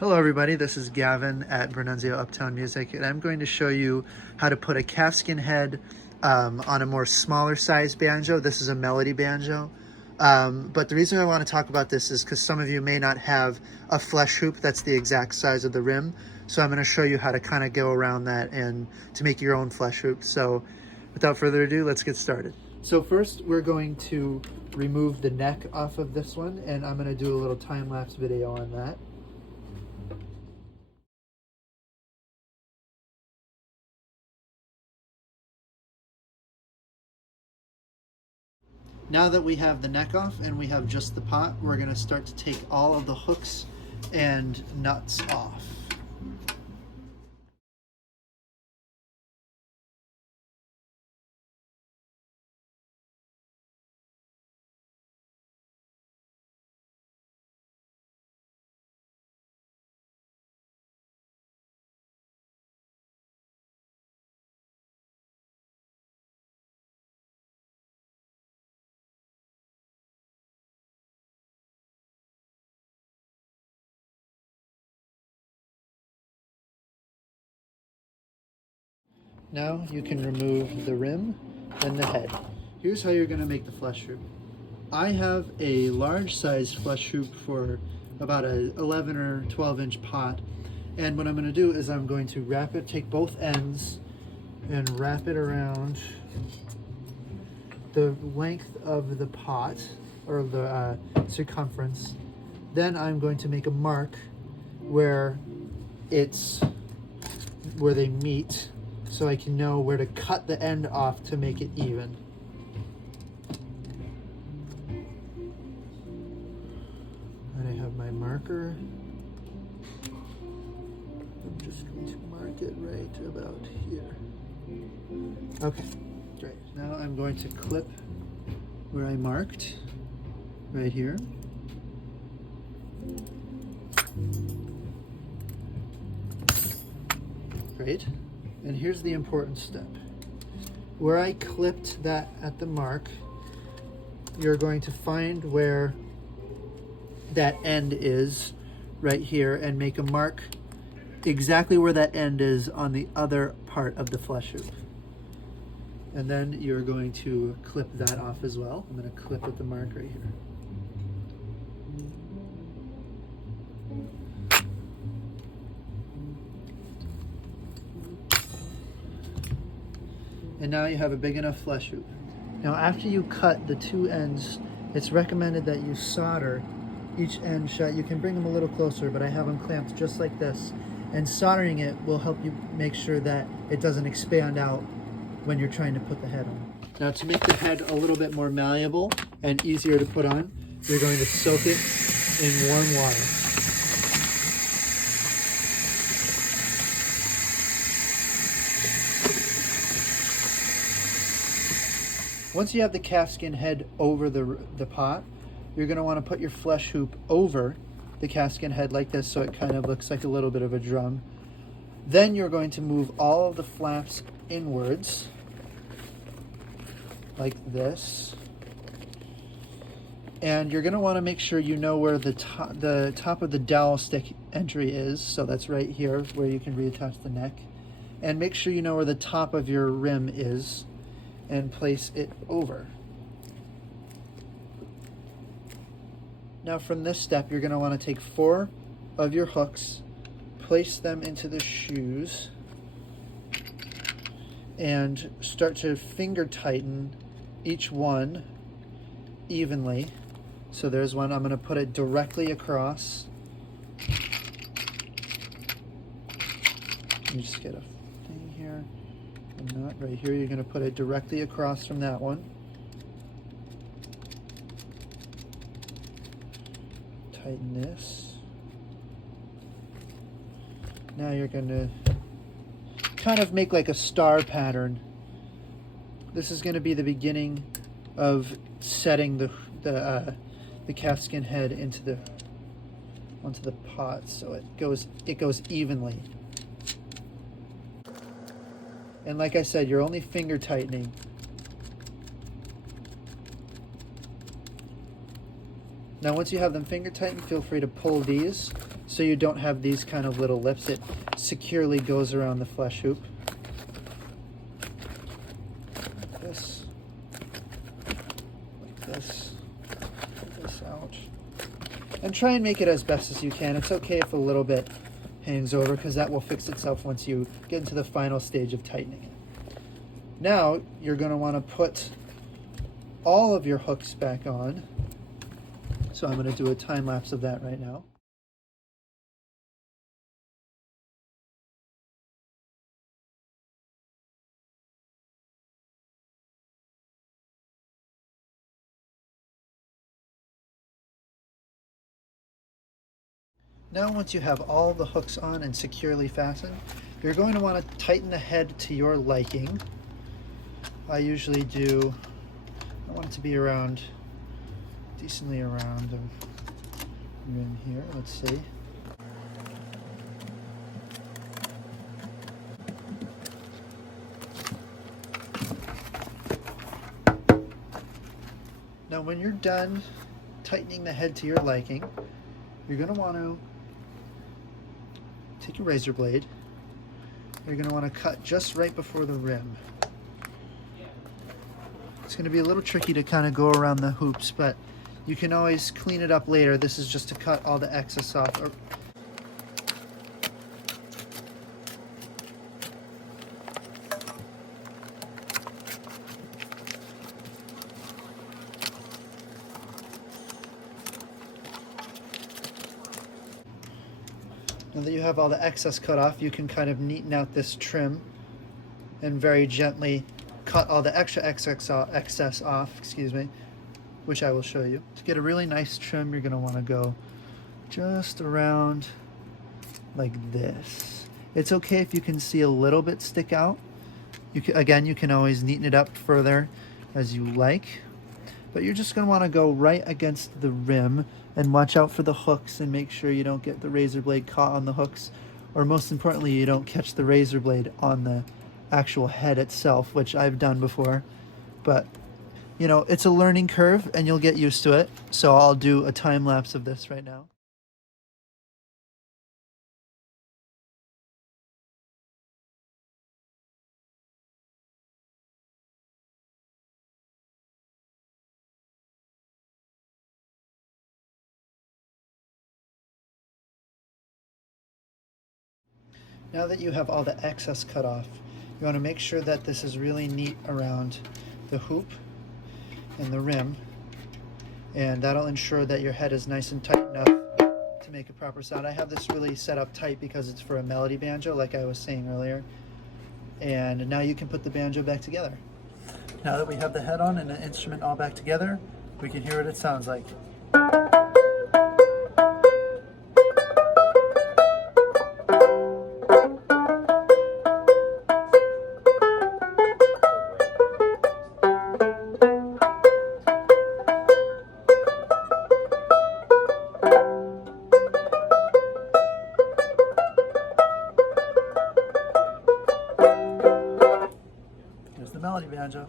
Hello everybody, this is Gavin at Vernunzio Uptown Music, and I'm going to show you how to put a calfskin head on a more smaller size banjo. This is a melody banjo. But the reason I want to talk about this is because some of you may not have a flesh hoop that's the exact size of the rim. So I'm going to show you how to kind of go around that and to make your own flesh hoop. So without further ado, let's get started. So first we're going to remove the neck off of this one, and I'm going to do a little time-lapse video on that. Now that we have the neck off and we have just the pot, we're going to start to take all of the hooks and nuts off. Now you can remove the rim and the head. Here's how you're going to make the flesh hoop. I have a large size flesh hoop for about a 11 or 12 inch pot, and what I'm going to do is I'm going to wrap it, take both ends and wrap it around the length of the pot, or the circumference. Then I'm going to make a mark where they meet, so I can know where to cut the end off to make it even. And I have my marker. I'm just going to mark it right about here. Okay, great. Now I'm going to clip where I marked, right here. Great. And here's the important step. Where I clipped that at the mark, you're going to find where that end is right here and make a mark exactly where that end is on the other part of the flesh hoop. And then you're going to clip that off as well. I'm going to clip at the mark right here. And now you have a big enough flesh hoop. Now after you cut the two ends, it's recommended that you solder each end shut. You can bring them a little closer, but I have them clamped just like this. And soldering it will help you make sure that it doesn't expand out when you're trying to put the head on. Now to make the head a little bit more malleable and easier to put on, you're going to soak it in warm water. Once you have the calfskin head over the pot, you're going to want to put your flesh hoop over the calfskin head like this, so it kind of looks like a little bit of a drum. Then you're going to move all of the flaps inwards like this. And you're going to want to make sure you know where the top of the dowel stick entry is. So that's right here where you can reattach the neck. And make sure you know where the top of your rim is, and place it over. Now from this step, you're going to want to take 4 of your hooks, place them into the shoes, and start to finger tighten each one evenly. So there's one. I'm going to put it directly across. Let me just get a thing here. Not right here. You're going to put it directly across from that one. Tighten this. Now you're going to kind of make like a star pattern. This is going to be the beginning of setting the calfskin head onto the pot, so it goes evenly. And like I said, you're only finger tightening. Now once you have them finger tightened, feel free to pull these so you don't have these kind of little lips. It securely goes around the flesh hoop. Like this. Like this. Pull this out. And try and make it as best as you can. It's okay if a little bit hangs over, because that will fix itself once you get into the final stage of tightening it. Now you're going to want to put all of your hooks back on. So I'm going to do a time lapse of that right now. Now once you have all the hooks on and securely fastened, you're going to want to tighten the head to your liking. I usually do, I want it to be around, decently around the rim here. Let's see. Now when you're done tightening the head to your liking, you're going to want to take your razor blade. You're going to want to cut just right before the rim. It's going to be a little tricky to kind of go around the hoops, but you can always clean it up later. This is just to cut all the excess off. Now that you have all the excess cut off, you can kind of neaten out this trim and very gently cut all the extra excess off, which I will show you. To get a really nice trim, you're going to want to go just around like this. It's okay if you can see a little bit stick out. Again, you can always neaten it up further as you like, but you're just going to want to go right against the rim and watch out for the hooks and make sure you don't get the razor blade caught on the hooks, or most importantly, you don't catch the razor blade on the actual head itself, which I've done before. But you know, it's a learning curve and you'll get used to it. So I'll do a time lapse of this right now. Now that you have all the excess cut off, you want to make sure that this is really neat around the hoop and the rim, and that'll ensure that your head is nice and tight enough to make a proper sound. I have this really set up tight because it's for a melody banjo, like I was saying earlier. And now you can put the banjo back together. Now that we have the head on and the instrument all back together, we can hear what it sounds like. Here's the melody banjo.